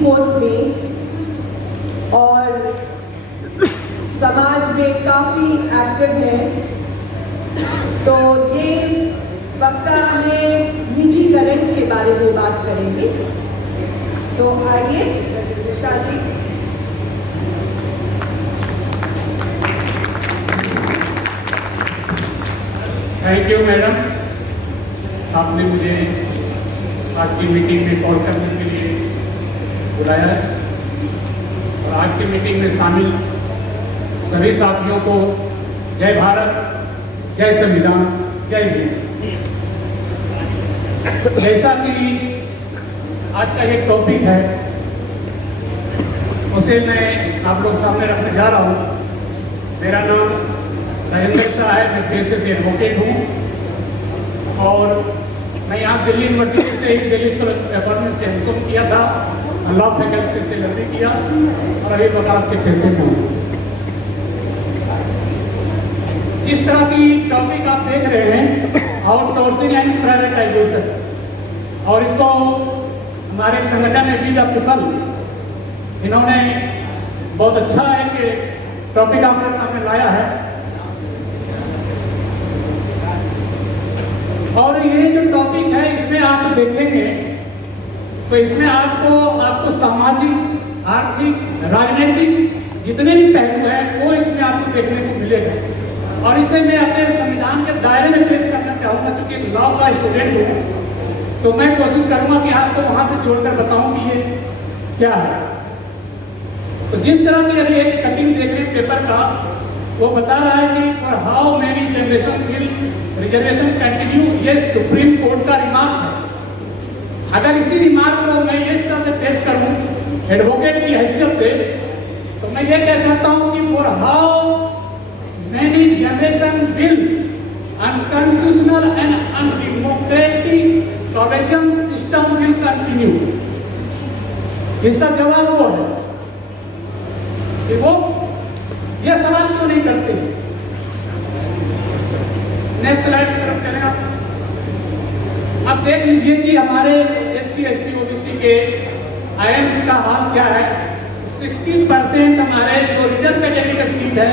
Court में और समाज में काफ़ी एक्टिव है। तो ये वक्ता हमें निजीकरण के बारे में बात करेंगे। तो आइए ऋषा जी। थैंक यू मैडम, आपने मुझे आज की मीटिंग में कॉल करने के लिए बुलाया है और आज की मीटिंग में शामिल सभी साथियों को जय भारत, जय संविधान, जय भीम। जैसा कि आज का एक टॉपिक है उसे मैं आप लोग सामने रखने जा रहा हूँ। मेरा नाम राजेंद्र शाह है, मैं पेशे से एडवोकेट हूँ और मैं यहाँ दिल्ली यूनिवर्सिटी से ही दिल्ली स्कूल ऑफ गवर्नमेंट से एमकॉम किया था, लॉ फैकल्टी से लर्निंग किया और अभी वकालत के पेशे में हूँ। जिस तरह की टॉपिक आप देख रहे हैं आउटसोर्सिंग एंड प्राइवेटाइजेशन, और इसको हमारे एक संगठन है वी द पीपल, इन्होंने बहुत अच्छा है कि टॉपिक आपके सामने लाया है। और ये जो टॉपिक है इसमें आप देखेंगे तो इसमें आपको सामाजिक, आर्थिक, राजनीतिक जितने भी पहलू हैं वो इसमें आपको देखने को मिलेगा। और इसे मैं अपने संविधान के दायरे में पेश करना चाहूँगा, क्योंकि लॉ का स्टूडेंट हूँ तो मैं कोशिश करूँगा कि आपको वहाँ से जोड़कर बताऊँ कि ये क्या है। तो जिस तरह की अभी एक कटिंग देख रहे हैं पेपर का, वो बता रहा है कि for how many generation will reservation continue, ये सुप्रीम कोर्ट का रिमार्क है। अगर इसी रिमार्क को मैं इस तरह से पेश करूं एडवोकेट की हैसियत से, तो मैं ये कह सकता हूं कि for how many generation will unconstitutional and undemocratic provision system will continue. इसका जवाब वो है कि वो यह सवाल क्यों नहीं करते। नेक्स्ट स्लाइड की तरफ चलें आप। अब देख लीजिए कि हमारे SC ST OBC के IMs का हाल क्या है। 60% हमारे जो रिजर्व कैटेगरी का सीट है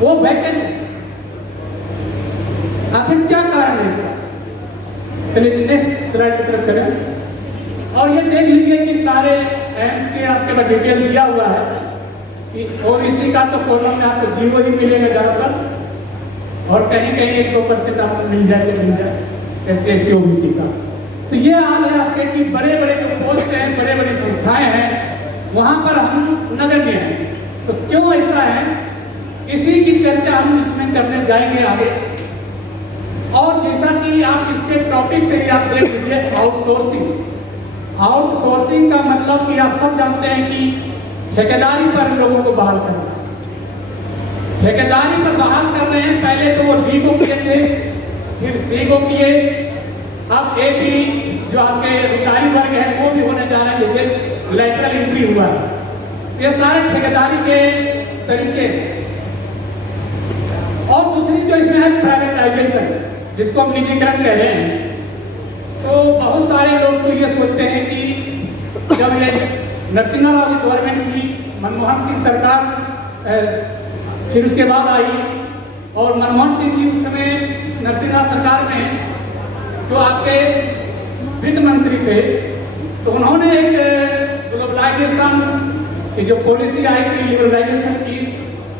वो वैकेंट है। आखिर क्या कारण है इसका? चलिए नेक्स्ट स्लाइड की तरफ चलें और ये देख लीजिए कि सारे IMs के आपके पास डिटेल दिया हुआ है कि OBC का तो कॉलम में आपको 0 ही मिलेगा ज़्यादातर, और कहीं कहीं 1-2% आपको मिल जाए SC ST OBC का। तो ये हाल है आपके कि बड़े बड़े जो पोस्ट हैं, बड़े बड़ी संस्थाएं हैं, वहाँ पर हम नगण्य हैं। तो क्यों ऐसा है, इसी की चर्चा हम इसमें करने जाएंगे आगे। और जैसा कि आप इसके टॉपिक से ही आप देख लीजिए आउटसोर्सिंग। आउटसोर्सिंग का मतलब कि आप सब जानते हैं कि ठेकेदारी पर लोगों को बहाल करना। ठेकेदारी पर बहाल कर रहे हैं। पहले तो वो D को किए थे, फिर C को किए, अब A भी जो आपके अधिकारी वर्ग है वो भी होने जा रहे हैं, जैसे लैटरल एंट्री हुआ है। ये सारे ठेकेदारी के तरीके हैं। और दूसरी जो इसमें है प्राइवेटाइजेशन, जिसको हम निजीकरण कह रहे हैं। तो बहुत सारे लोग तो ये सोचते हैं कि जब ये नरसिम्हा राव की गवर्नमेंट थी, मनमोहन सिंह सरकार फिर उसके बाद आई, और मनमोहन सिंह जी उस समय नरसिम्हा सरकार में जो आपके वित्त मंत्री थे, तो उन्होंने एक ग्लोबलाइजेशन की जो पॉलिसी आई थी लिबरलाइजेशन की,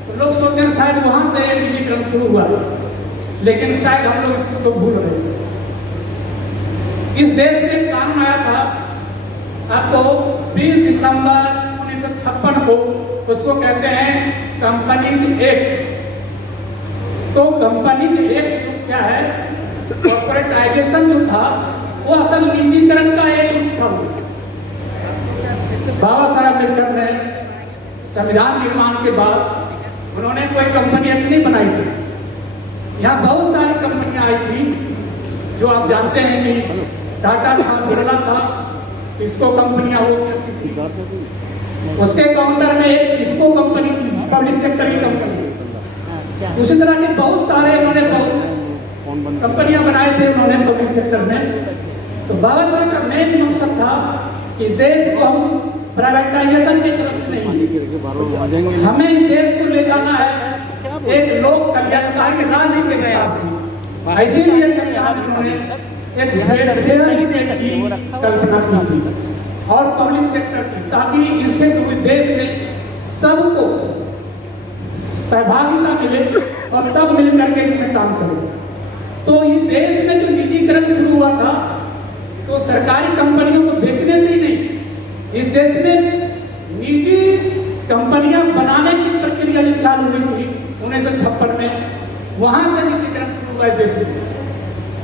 तो लोग सोचते हैं शायद वहाँ से निजीकरण शुरू हुआ, लेकिन शायद हम लोग इस चीज़ को भूल रहे हैं। इस देश में एक कानून आया था आपको 20 दिसंबर 1956 को, उसको कहते हैं कंपनीज एक्ट। तो कंपनीज एक्ट जो क्या है, कॉर्पोरेटाइजेशन जो था वो असल निजीकरण का एक रूप था। बाबा साहब अम्बेडकर ने संविधान निर्माण के बाद उन्होंने कोई कंपनी एक्ट नहीं बनाई थी। यहाँ बहुत सारी कंपनियां आई थी जो आप जानते हैं कि टाटा था, बिरला था, इसको कंपनियां हो करती थी। उसके काउंटर में एक इसको कंपनी थी, पब्लिक सेक्टर की कंपनी। उसी तरह के बहुत सारे उन्होंने कंपनियां बनाए थे उन्होंने पब्लिक सेक्टर में। तो बाबा साहब का मेन मकसद था कि देश को हम प्राइवेटाइजेशन की तरफ से नहीं, हमें इस देश को ले जाना है एक लोक कल्याणकारी राज्य के हिसाब से। इसीलिए संविधान उन्होंने एक वेलफेयर स्टेट की कल्पना की थी और पब्लिक सेक्टर की, ताकि इसके पूरे देश में सबको सहभागिता मिले और सब मिलकर के इसमें काम करें। तो ये देश में जो निजीकरण शुरू हुआ था, तो सरकारी कंपनियों को बेचने से ही नहीं, इस देश में निजी कंपनियां बनाने की प्रक्रिया जो चालू हुई थी 1956 में, वहां से निजीकरण शुरू हुआ देश में।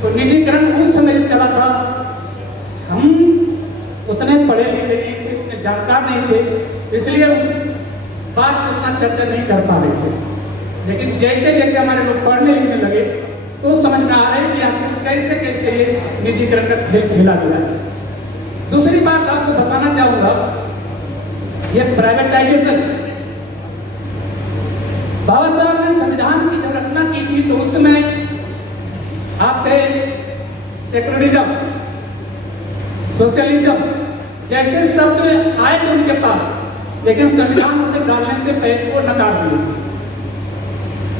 तो निजीकरण उस समय जो चला था, हम उतने पढ़े लिखे नहीं थे, उतने जानकार नहीं थे, इसलिए उस बात को उतना चर्चा नहीं कर पा रहे थे। लेकिन जैसे जैसे हमारे लोग पढ़ने लिखने लगे तो समझ में आ रहा है कि आखिर कैसे कैसे ये निजीकरण का खेल खेला गया है। दूसरी बात आपको बताना चाहूंगा, ये प्राइवेटाइजेशन, बाबा साहब ने संविधान की जब रचना की थी तो उस समय आप कहे सेकुलरिज्म, सोशलिज्म जैसे शब्द आए थे उनके पास, लेकिन संविधान उसे डालने से पहले वो नकार दिए थे।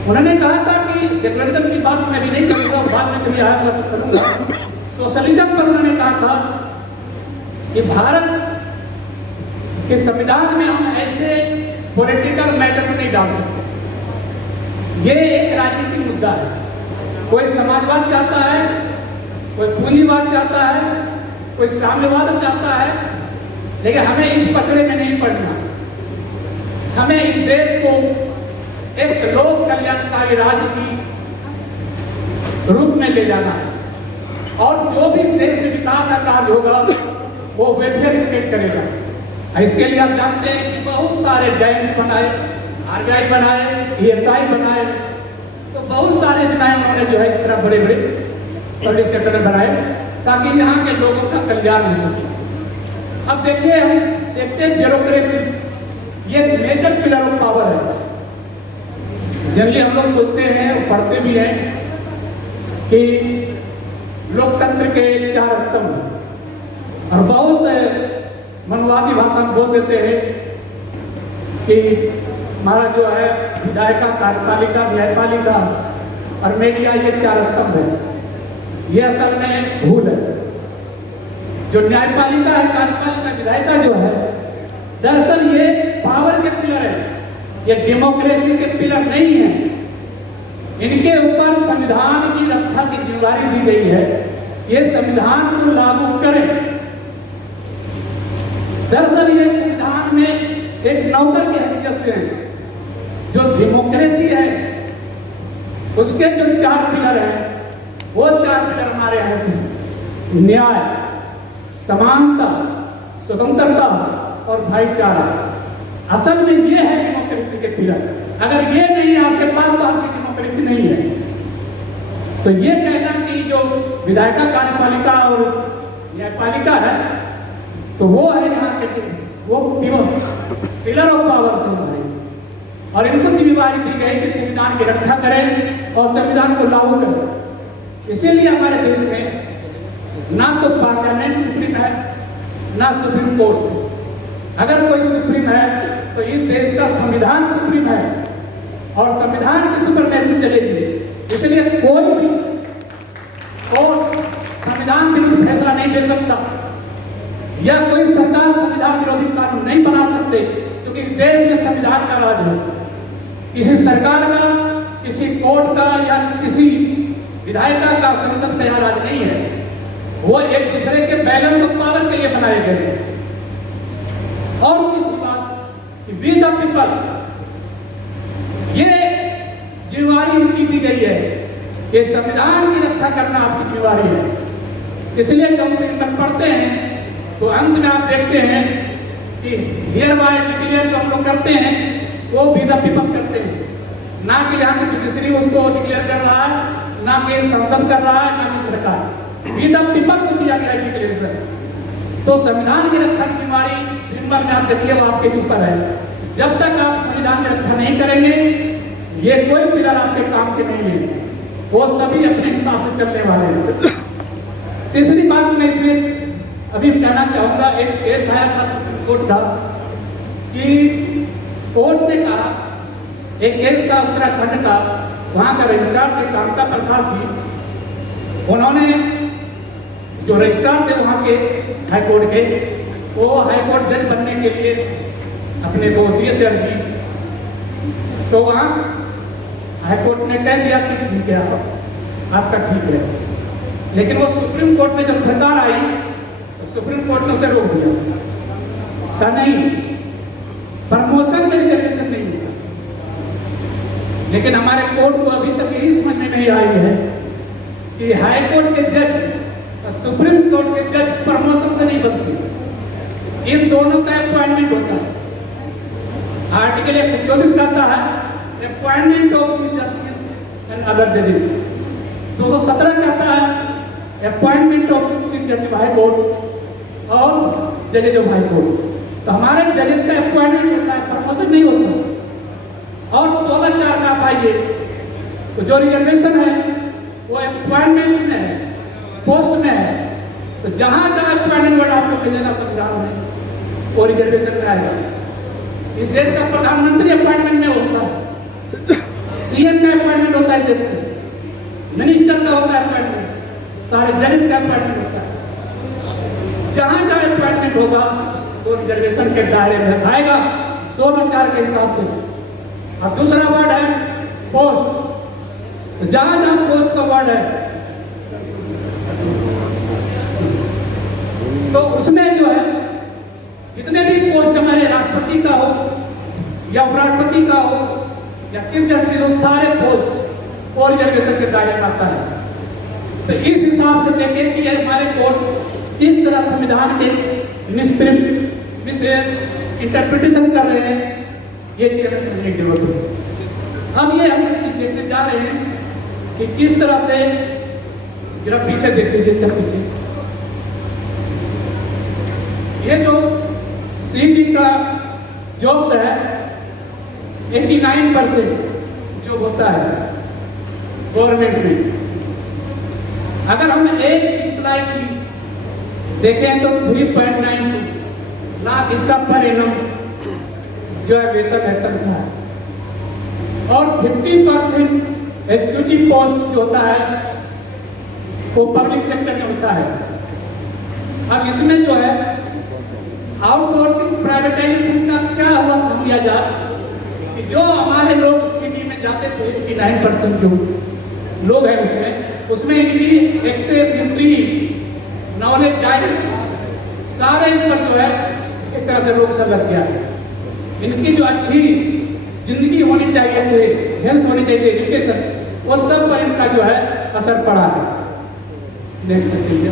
उन्होंने कहा था कि सेकुलरिज्म की बात मैं भी नहीं करूंगा, बाद में कभी आया बात करूंगा। सोशलिज्म पर उन्होंने कहा था कि भारत के संविधान में हम ऐसे पॉलिटिकल मैटर में नहीं डाल सकते। ये एक राजनीतिक मुद्दा है, कोई समाजवाद चाहता है, कोई पूंजीवाद चाहता है, कोई साम्यवाद चाहता है, लेकिन हमें इस पचड़े में नहीं पड़ना। हमें इस देश को एक लोक कल्याणकारी राज्य की रूप में ले जाना है और जो भी इस देश में विकास का कार्य होगा वो वेलफेयर स्टेट करेगा। इसके लिए आप जानते हैं कि बहुत सारे डैम्स बनाए, आरबीआई बनाए, ईएसआई बनाए, तो बहुत सारे बनाए उन्होंने जो है इस तरह बड़े बड़े पब्लिक सेक्टर में बनाए ताकि यहाँ के लोगों का कल्याण हो सके। अब देखिए, हम देखते हैं ब्यूरोक्रेसी, ये मेजर पिलर ऑफ पावर है। जनरली हम लोग सोचते हैं, पढ़ते भी हैं कि लोकतंत्र के 4 स्तंभ, और बहुत मनवादी भाषा में बोल देते हैं कि हमारा जो है विधायिका, कार्यपालिका, न्यायपालिका और मीडिया, ये 4 स्तंभ है। ये असल में भूल है। जो न्यायपालिका है, कार्यपालिका, विधायिका जो है, दरअसल ये पावर के पिलर है, ये डेमोक्रेसी के पिलर नहीं है। इनके ऊपर संविधान की रक्षा की जिम्मेदारी दी गई है, ये संविधान को लागू करें। दरअसल ये संविधान में एक नौकर की हैसियत से है। जो डेमोक्रेसी है उसके जो 4 पिलर हैं, वो 4 पिलर हमारे हैं से न्याय, समानता, स्वतंत्रता और भाईचारा। असल में ये है डेमोक्रेसी के पिलर। अगर ये नहीं है आपके पास तो आपकी डेमोक्रेसी नहीं है। तो ये कहना कि जो विधायिका, कार्यपालिका और न्यायपालिका है, तो वो है यहाँ के वो पिलर ऑफ पावर से हमारे, और इनको जिम्मेदारी दी गई कि संविधान की रक्षा करें और संविधान को लागू करें। इसीलिए हमारे देश में ना तो पार्लियामेंट सुप्रीम है, ना सुप्रीम कोर्ट। अगर कोई सुप्रीम है तो इस देश का संविधान सुप्रीम है और संविधान की सुपरमेसी चलेगी। इसलिए कोई भी कोर्ट संविधान विरुद्ध फैसला नहीं दे सकता, या कोई सरकार संविधान विरोधी कानून नहीं बना सकते, क्योंकि देश में संविधान का राज है। किसी सरकार का, किसी कोर्ट का या किसी विधायिका का, संसद का यहाँ राज नहीं है। वो एक दूसरे के बैलेंस ऑफ पावर के लिए बनाए गए हैं। और दूसरी बात, वी द पीपल, ये जिम्मेदारी उनकी दी गई है कि संविधान की रक्षा करना आपकी जिम्मेदारी है। इसलिए जब हम पढ़ते हैं तो अंत में आप देखते हैं कि हियर बाय डिक्लेयर जो हम लोग करते हैं वो वी द पीपल करते हैं, ना कि यहाँ की जुडिशरी उसको डिक्लेयर कर रहा है, ना कि संसद कर रहा है, ना कि सरकार। वी द पीपल को दिया गया है डिक्लेरेशन। तो संविधान की रक्षा की जिम्मेदारी नंबर में आप देखिए वो आपके ऊपर है। जब तक आप संविधान की रक्षा नहीं करेंगे, ये कोई पिलर आपके काम के नहीं है, वो सभी अपने हिसाब से चलने वाले हैं। तीसरी बात मैं इसमें अभी कहना चाहूँगा, एक केस आया था सुप्रीम कोर्ट का कि कोर्ट ने कहा, एक केस था उत्तराखंड का, वहाँ का रजिस्ट्रार थे कामता प्रसाद जी, उन्होंने जो रजिस्ट्रार थे वहाँ के हाई कोर्ट के, वो हाई कोर्ट जज बनने के लिए अपने को दिए थे अर्जी। तो वहाँ हाई कोर्ट ने कह दिया कि ठीक है, आपका ठीक है, लेकिन वो सुप्रीम कोर्ट में जब सरकार आई तो सुप्रीम कोर्ट ने उसे रोक दिया, कहा नहीं, प्रमोशन में रिजर्वेशन नहीं होगा। लेकिन हमारे कोर्ट को अभी तक यही समझ में नहीं आई है कि हाई कोर्ट के जज और सुप्रीम कोर्ट के जज प्रमोशन से नहीं बनते, इन दोनों का अपॉइंटमेंट होता है। आर्टिकल 124 कहता है appointment of chief justice and other जजेस, 217 कहता है appointment of chief justice high court और जजेज ऑफ हाई कोर्ट। तो हमारे जजेज का अपॉइंटमेंट होता है, प्रमोशन नहीं होता। और 16(4) का पाइए तो जो रिजर्वेशन है वो अपॉइंटमेंट में है, पोस्ट में है। तो जहाँ जहाँ अपॉइंटमेंट वर्ड आपको मिलेगा संविधान में, वो रिजर्वेशन में आएगा। इस देश का प्रधानमंत्री अपॉइंटमेंट में होता है, सीएम का अपॉइंटमेंट होता है, देश का मिनिस्टर का होता है अपॉइंटमेंट, सारे जजेस का अपॉइंटमेंट होता है। जहाँ जहाँ अपॉइंटमेंट होगा वो रिजर्वेशन के दायरे में आएगा 16(4) के हिसाब से। अब दूसरा वर्ड है पोस्ट, तो जहाँ जहाँ पोस्ट का वर्ड है तो उसमें जो है जितने भी पोस्ट हमारे राष्ट्रपति का हो या उपराष्ट्रपति का हो या चीफ जस्टिस हो, सारे पोस्ट और रिजर्वेशन के दायरे में आता है। तो इस हिसाब से देखें कि हमारे कोर्ट किस तरह संविधान के इंटरप्रिटेशन कर रहे हैं, ये चीज हमें समझने की जरूरत है। अब ये हम चीज देखने जा रहे हैं कि किस तरह से, जरा पीछे देख लीजिए, इसका पीछे ये जो सीडी का जॉब्स है 89% जो होता है गवर्नमेंट में। अगर हम एक एम्प्लॉय की देखें तो 3.92 लाख इसका पर एनम जो है वेतन है, तनख्वाह है। और 50% एग्जीक्यूटिव पोस्ट जो होता है वो पब्लिक सेक्टर में होता है। अब इसमें जो है आउटसोर्सिंग प्राइवेटाइजेशन का क्या हुआ खामियाजा कि जो हमारे लोग सीडी में जाते थे 89% जो लोग हैं उसमें इनकी एक्सेस, एंट्री, नॉलेज, गाइडेंस सारे इस पर जो है एक तरह से रोक सा लग गया। इनकी जो अच्छी जिंदगी होनी चाहिए थी, हेल्थ होनी चाहिए, एजुकेशन, वो सब पर इनका जो है असर पड़ा है। नेक्स्ट चलिए।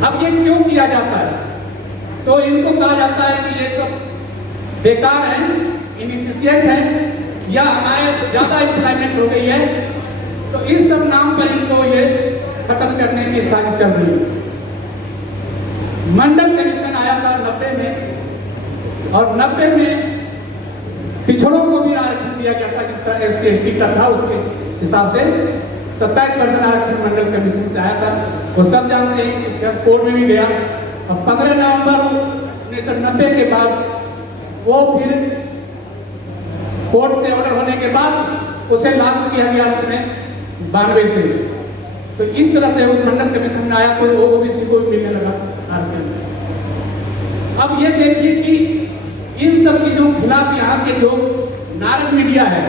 अब ये क्यों किया जाता है? तो इनको कहा जाता है कि ये सब बेकार है, इनएफिशिएंट है, या हमारे ज्यादा एम्प्लॉयमेंट हो गई है, तो इस सब नाम पर इनको ये खत्म करने की साजिश चल रही है। मंडल कमीशन आया था 90 में, और 90 में पिछड़ों को भी आरक्षण दिया गया था, जिस तरह SC ST का था उसके हिसाब से 27% आरक्षण मंडल कमीशन से आया था। वो सब जानते हैं कि उसके कोर्ट में भी गया। अब 15 नवंबर 1990 के बाद वो फिर कोर्ट से ऑर्डर होने के बाद उसे लागू किया गया उसमें 92 से। तो इस तरह से वो मंडल कमीशन में आया तो वो ओबीसी को मिलने लगा आरक्षण। अब ये देखिए कि इन सब चीजों के खिलाफ यहाँ के जो नारद मीडिया है,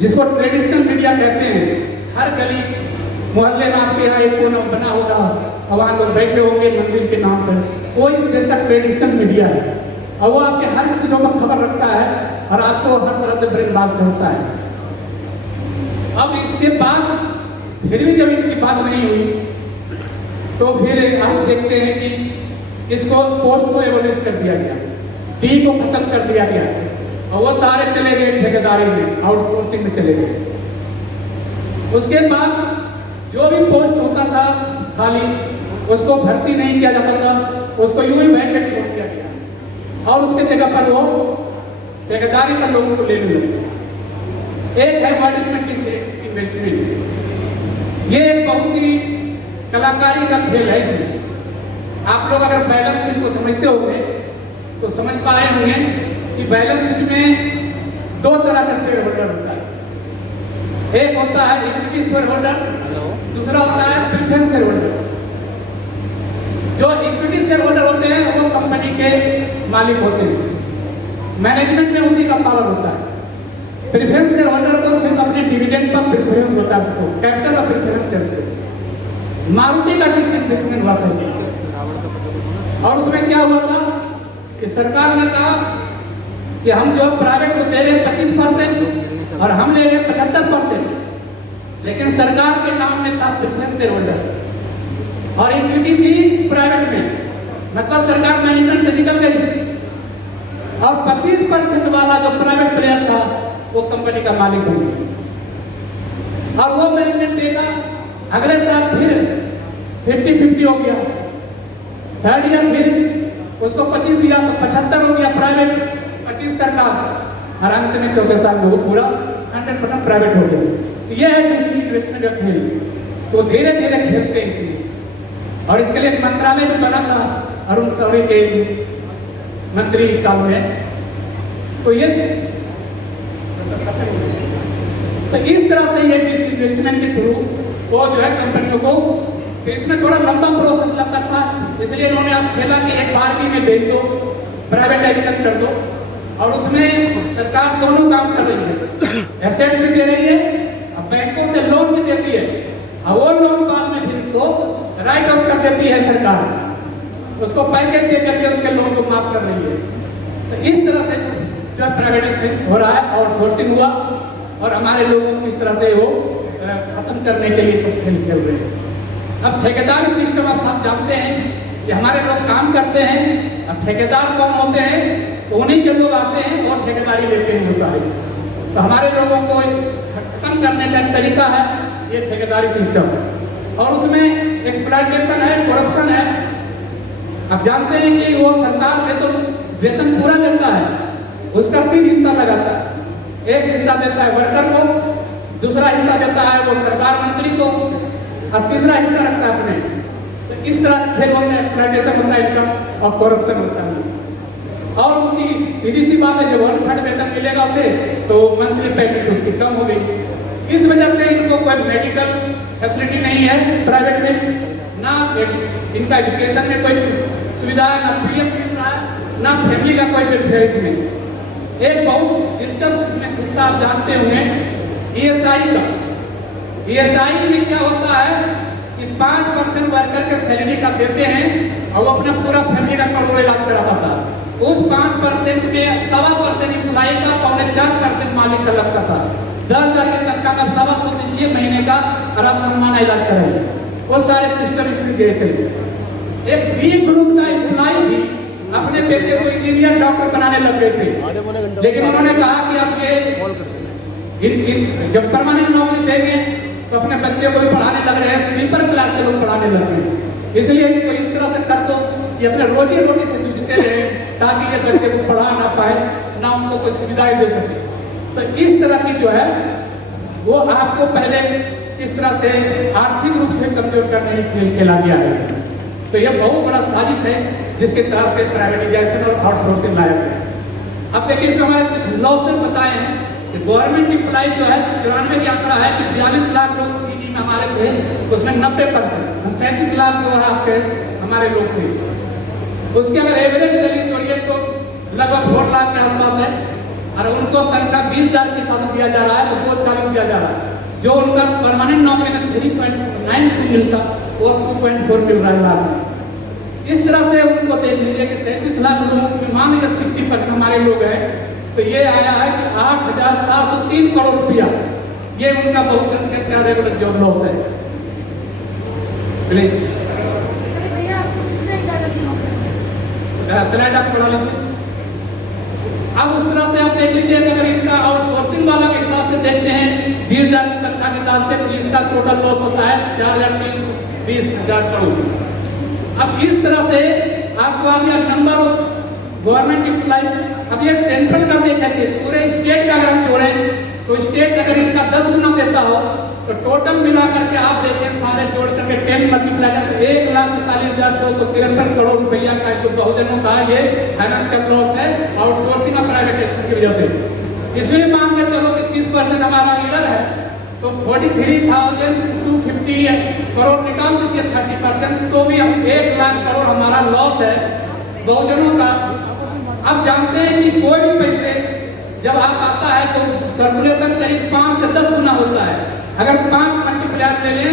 जिसको ट्रेडिशनल मीडिया कहते हैं, हर गली मोहल्ले में आपके यहाँ एक कोना बना होगा और वहाँ लोग बैठे होंगे मंदिर के नाम पर, वो इस देश का ट्रेडिशनल मीडिया है। और वो आपके हर चीजों पर खबर रखता है और आपको हर तरह से ब्रेन वॉश करता है। अब इसके बाद फिर भी जब इनकी बात नहीं हुई तो फिर आप देखते हैं कि इसको पोस्ट को एबोलिश कर दिया गया, डी को खत्म कर दिया गया, और वो सारे चले गए ठेकेदारी में, आउटसोर्सिंग में चले गए। उसके बाद जो भी पोस्ट होता था खाली, उसको भर्ती नहीं किया जाता था, उसको यूं ही वैकेंट छोड़ दिया गया और उसके जगह पर वो ठेकेदारी पर लोगों को लेने लगे। एक है एडवर्टाइजमेंट इन्वेस्टमेंट, ये एक बहुत ही कलाकारी का खेल है। इसमें आप लोग अगर बैलेंस शीट को समझते होंगे तो समझ पाए होंगे कि बैलेंस शीट में 2 तरह का शेयर होल्डर होता है। एक होता है इक्विटी शेयर होल्डर, दूसरा होता है प्रेफरेंस शेयर होल्डर। जो इक्विटी शेयर होल्डर होते हैं वो कंपनी के मालिक होते हैं, मैनेजमेंट में उसी का पावर होता है। प्रेफरेंस शेयर होल्डर को सिर्फ अपने डिविडेंड पर प्रेफरेंस होता है, उसको कैपिटल का प्रेफरेंस है उसको। मारुति का डिसइन्वेस्टमेंट हुआ था इसी, और उसमें क्या हुआ था कि सरकार ने कहा कि हम जो प्राइवेट को दे रहे हैं 25% और हम ले रहे हैं 75%, लेकिन सरकार के नाम में था प्रेफरेंस शेयर होल्डर और इक्विटी थी प्राइवेट में, मतलब सरकार मैनेजमेंट से निकल गई और 25% वाला जो प्राइवेट प्लेयर था वो कंपनी का मालिक बन गया। और वो मैनेजमेंट देगा अगले साल फिर 50-50 हो गया, थर्ड ईयर फिर उसको 25 दिया तो 75 हो गया प्राइवेट, 25 सरकार, और अंत में चौथे साल में वो पूरा 100% प्राइवेट हो गया। तो ये है डिसइन्वेस्टमेंट का खेल, तो धीरे धीरे खेलते हैं इसलिए। और इसके लिए एक मंत्रालय भी बना था अरुण शौरी के मंत्री काल में। तो ये तो इस तरह से ये डिसइन्वेस्टमेंट के थ्रू वो जो है कंपनियों को, तो इसमें थोड़ा लंबा प्रोसेस लगता था, इसलिए इन्होंने अब खेला कि एक बारगी में भेज दो, प्राइवेटाइजेशन कर दो, और उसमें सरकार दोनों काम कर रही है, एसेट भी दे रही है, अब बैंकों से लोन भी देती है, और वो लोन बाद में फिर उसको राइट ऑफ कर देती है सरकार, उसको पैकेज दे करके उसके लोन को माफ कर रही है। तो इस तरह से जो प्राइवेटाइजेशन हो रहा है, आउटसोर्सिंग हुआ, और हमारे लोगों को इस तरह से वो खत्म करने के लिए सब खेल खेल रहे हैं। अब ठेकेदारी सिस्टम आप सब जानते हैं कि हमारे लोग काम करते हैं, अब ठेकेदार कौन होते हैं, तो उन्हीं के लोग आते हैं और ठेकेदारी लेते हैं वो सारे। तो हमारे लोगों को खत्म करने का एक तरीका है ये ठेकेदारी सिस्टम, और उसमें एक्सप्लॉयटेशन है, करप्शन है। अब जानते हैं कि वो सरकार से तो वेतन पूरा लेता है, उसका 3 हिस्सा लगाता है, एक हिस्सा देता है वर्कर को, दूसरा हिस्सा देता है वो सरकार मंत्री को, और तीसरा हिस्सा रखता है अपने। तो इस तरह खेल होते हैं, एक्सप्लॉयटेशन होता है इनका और करप्शन होता है। और उनकी सीधी सी बात है, जब 1/3 वेतन मिलेगा उसे तो मंथली पेमेंट उसकी कम हो गई। इस वजह से इनको कोई मेडिकल फैसिलिटी नहीं है प्राइवेट में, ना इनका एजुकेशन में कोई सुविधा है, ना पीएफ मिल रहा है, ना फैमिली का कोई वेलफेयर इसमें। एक बहुत दिलचस्प इसमें किस्सा आप जानते होंगे ईएसआई का। ईएसआई में क्या होता है कि 5% वर्कर के सैलरी का देते हैं और वो अपना पूरा फैमिली का करोड़ों इलाज कराता था। उस 5% में 1.25% इम्प्लाई का 4.25% मालिक का लगता था। 10,000 की तनख्वाह का 125 दीजिए महीने का और आप मनमाना इलाज कराइए। वो सारे सिस्टम इसमें गए थे। एक बी ग्रुप का इम्प्लाई भी अपने बेटे को इंजीनियर डॉक्टर बनाने लग गए थे, लेकिन उन्होंने कहा कि आप ये जब परमानेंट नौकरी देंगे तो अपने बच्चे को भी पढ़ाने लग रहे हैं, स्लीपर क्लास के लोग पढ़ाने लग गए, इसलिए इनको इस तरह से कर दो कि अपने रोटी से जूझते रहे ताकि ये बच्चे को पढ़ा ना पाए, ना उनको कोई सुविधाएं दे सके। तो इस तरह की जो है वो आपको पहले किस तरह से आर्थिक रूप से कमजोर करने की खेल खेला गया है। तो यह बहुत बड़ा साजिश है जिसके तहत से प्राइवेटाइजेशन और आउटसोर्सिंग लाया गया। अब देखिए इसमें हमारे कुछ लॉसेस बताए हैं कि गवर्नमेंट एम्प्लॉय जो है 94 की आंकड़ा है कि 42 लाख लोग सीडी में हमारे थे, उसमें 90% 37 लाख जो है आपके हमारे लोग थे। उसके अगर एवरेज सैलरी जोड़िए तो लगभग 4 लाख के आसपास है, और उनको तनख्वाह 20,000 के हिसाब से दिया जा रहा है, तो 240 दिया जा रहा है। जो उनका परमानेंट नौकरी में 3.92 मिलता वो 2.4 मिल रहा है लाख। इस तरह से उनको देख लीजिए कि 37 लाख लोग, मान लीजिए 60% हमारे लोग हैं, तो ये आया है कि 8,703 करोड़ रुपया ये उनका बहुसंख्यक का रेगुलर जॉब लॉस है। प्लीज स्लाइड आप पढ़ा लीजिए। अब उस तरह से आप देख लीजिए अगर इनका आउटसोर्सिंग वाला के हिसाब से देखते हैं 20,000 की तनख्वाह के हिसाब से, तो इसका टोटल लॉस होता है 4,320,000 करोड़। अब इस तरह से आपको आ गया नंबर ऑफ गवर्नमेंट एम्प्लॉय। अब ये सेंट्रल का देखे थे, पूरे स्टेट का अगर हम जोड़ें तो स्टेट अगर इनका 10 गुना देता हो तो टोटल मिला करके आप देखें सारे जोड़ करके 10 मल्टीप्लाई कर 1,43,253 करोड़ रुपया का जो बहुजनों का ये फाइनेंशियल लॉस है आउटसोर्सिंग और प्राइवेटाइजेशन की वजह से। इसमें मान के चलो कि 30% हमारा ईडर है तो 43,250 करोड़ निकाल दीजिए 30%, तो भी हम 1 लाख करोड़ हमारा लॉस है बहुजनों का। अब जानते हैं कि कोई भी पैसे जब आप आता है तो सर्कुलेशन करीब 5 से 10 गुना होता है। अगर 5 मल्टीप्लायर ले लें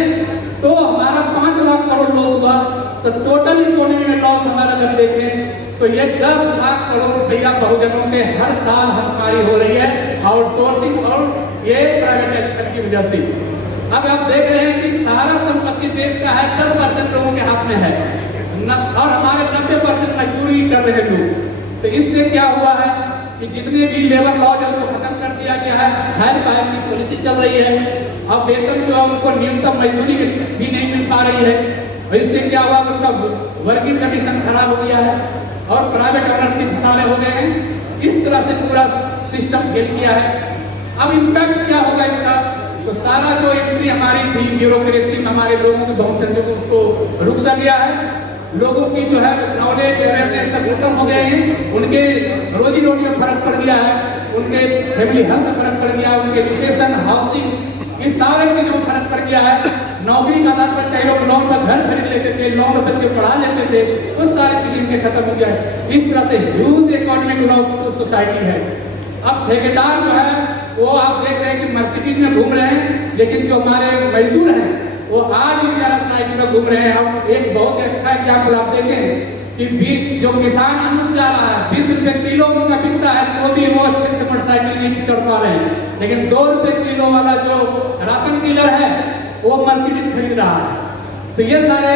तो हमारा 5 लाख करोड़ लॉस हुआ, तो टोटल इकोनॉमी में लॉस हमारा अगर देखें तो ये 10 लाख करोड़ रुपया बहुजनों के हर साल हकमारी हो रही है आउटसोर्सिंग और ये प्राइवेटाइजेशन की वजह से। अब आप देख रहे हैं कि सारा संपत्ति देश का है 10% लोगों के हाथ में है और हमारे 90% मजदूरी कर रहे लोग। तो इससे क्या हुआ है कि जितने भी लेबर लॉज है उसको खत्म कर दिया गया है, हायर पायर की पॉलिसी चल रही है। अब वेतन जो है उनको न्यूनतम मजदूरी भी नहीं मिल पा रही है। इससे क्या हुआ उनका वर्किंग कंडीशन खराब हो गया है और प्राइवेट ओनरशिप साले हो गए हैं। इस तरह से पूरा सिस्टम फेल किया है। अब इम्पैक्ट क्या होगा इसका, तो सारा जो एंट्री हमारी थी ब्यूरोक्रेसी में हमारे लोगों के बहुत संख्या को उसको रुक सा गया है। लोगों की जो है नॉलेज अवेयरनेस सब खत्म हो गए हैं, उनके रोजी रोटी में फर्क पड़ गया है, उनके फैमिली हेल्थ में फर्क पड़ गया है, उनके एजुकेशन हाउसिंग इस सारे चीजों में फर्क पड़ गया है। नौकरी के आधार पर कई लोग लोन पर घर खरीद लेते थे, लोन पर बच्चे पढ़ा लेते थे, वो सारी चीजें इनके खत्म हो गया है। इस तरह से ह्यूज इकोनॉमिक लॉस सोसाइटी है। अब ठेकेदार जो है वो आप देख रहे हैं कि मर्सिडीज में घूम रहे हैं, लेकिन जो हमारे मजदूर हैं वो आज भी जरा साइकिल में घूम रहे हैं। अब एक बहुत ही अच्छा एग्जाम्पल आप देखें कि जो किसान अन्न जा रहा है 20 रुपए किलो उनका बिकता है तो भी वो अच्छे से मोटरसाइकिल नहीं चढ़ पा रहे हैं, लेकिन 2 रुपए किलो वाला जो राशन डीलर है वो मर्सिडीज खरीद रहा है। तो ये सारे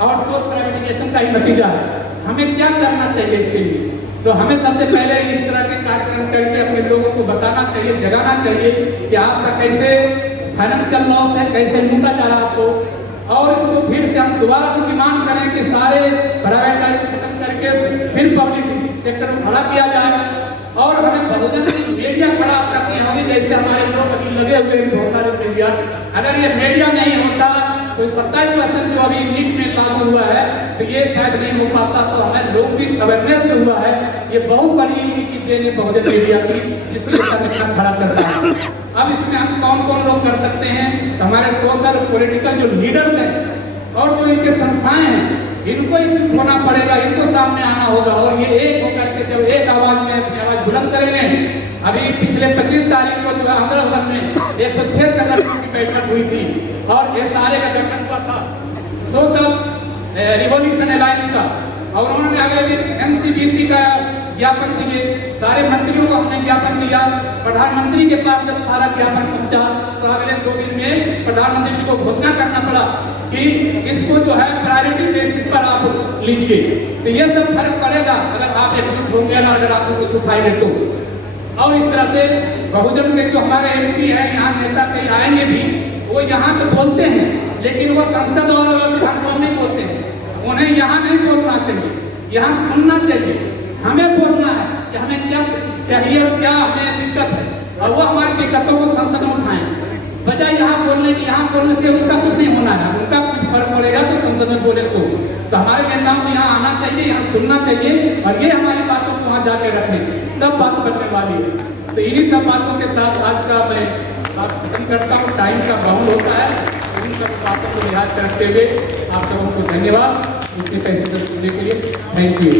आउटसोर्स प्राइवेटाइजेशन का ही नतीजा है। हमें क्या करना चाहिए इसके लिए, तो हमें सबसे पहले इस तरह के कार्यक्रम करके अपने लोगों को बताना चाहिए, जगाना चाहिए कि आपका कैसे फाइनेंशियल लॉस है, कैसे लूटा जा रहा है आपको, और इसको फिर से हम दोबारा से डिमांड करें कि सारे प्राइवेटाइज खत्म करके फिर पब्लिक सेक्टर में खड़ा किया जाए। और हमें बहुजन मीडिया खड़ा करनी होगी, जैसे हमारे लोग अभी लगे हुए हैं बहुत सारे मीडिया। अगर ये मीडिया नहीं होता तो 27% जो अभी नीट में लागू हुआ है तो ये शायद नहीं हो पाता। तो हमें लोग भी अवेयरनेस जो हुआ है ये बहुत बड़ी उनकी देन है बहुजन मीडिया की, जिसके साथ खड़ा करता है। अब इसमें हम कौन कौन लोग कर सकते हैं, तो हमारे सोशल पॉलिटिकल जो लीडर्स हैं और जो इनके संस्थाएं हैं इनको एकजुट होना पड़ेगा, इनको सामने आना होगा और ये एक होकर के जब एक आवाज में अपनी आवाज बुलंद करेंगे। अभी पिछले 25 तारीख को जो है अमृतसर में 106 संगठनों की बैठक हुई थी और ये सारे का गठन हुआ था सोशल रिवॉल्यूशन अलायंस का, और उन्होंने अगले दिन NCBC का ज्ञापन दिए। सारे मंत्रियों को हमने ज्ञापन दिया। प्रधानमंत्री के पास जब सारा ज्ञापन पहुंचा तो अगले 2 दिन में प्रधानमंत्री जी को घोषणा करना पड़ा कि इसको जो है प्रायोरिटी बेसिस पर आप लीजिए। तो ये सब फर्क पड़ेगा अगर आप एकजुट होंगे और अगर आप उठाएंगे तो। और इस तरह से बहुजन के जो हमारे MP हैं, यहाँ नेता कई आएंगे भी, वो यहाँ तो बोलते हैं लेकिन वो संसद और विधानसभा में बोलते हैं। उन्हें यहाँ नहीं बोलना चाहिए, यहाँ सुनना चाहिए। हमें बोलना है कि हमें क्या चाहिए और क्या हमें दिक्कत है, और वो हमारी दिक्कतों को संसद में उठाएं। बजाय यहाँ बोलने की, यहाँ बोलने से उनका कुछ नहीं होना है, उनका कुछ फर्क पड़ेगा तो संसद में बोले तो हमारे नेताओं को यहाँ आना चाहिए, यहाँ सुनना चाहिए और ये हमारी बातों को वहाँ जाके रखें, तब बात बनने वाली है। तो इन्हीं सब बातों के साथ आज का मैं बात खत्म करता हूँ। टाइम का बाउंड होता है, इन सब बातों को लिहाज करते हुए आप सबको धन्यवाद इतने पैसे सुनने के लिए। Thank you.